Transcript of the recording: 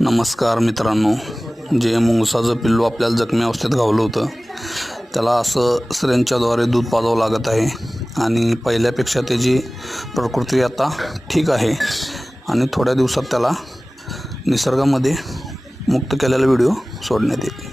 नमस्कार मित्रांनो, जे मुंगसाचं पिल्लू आपल्याला जखमी अवस्थेत गावलं होतं त्याला असं सिरिंजच्याद्वारे दूध पाजावं लागत आहे आणि पहिल्यापेक्षा त्याची प्रकृती आता ठीक आहे आणि थोड्या दिवसात त्याला निसर्गामध्ये मुक्त केलेला व्हिडिओ सोडण्यात येईल।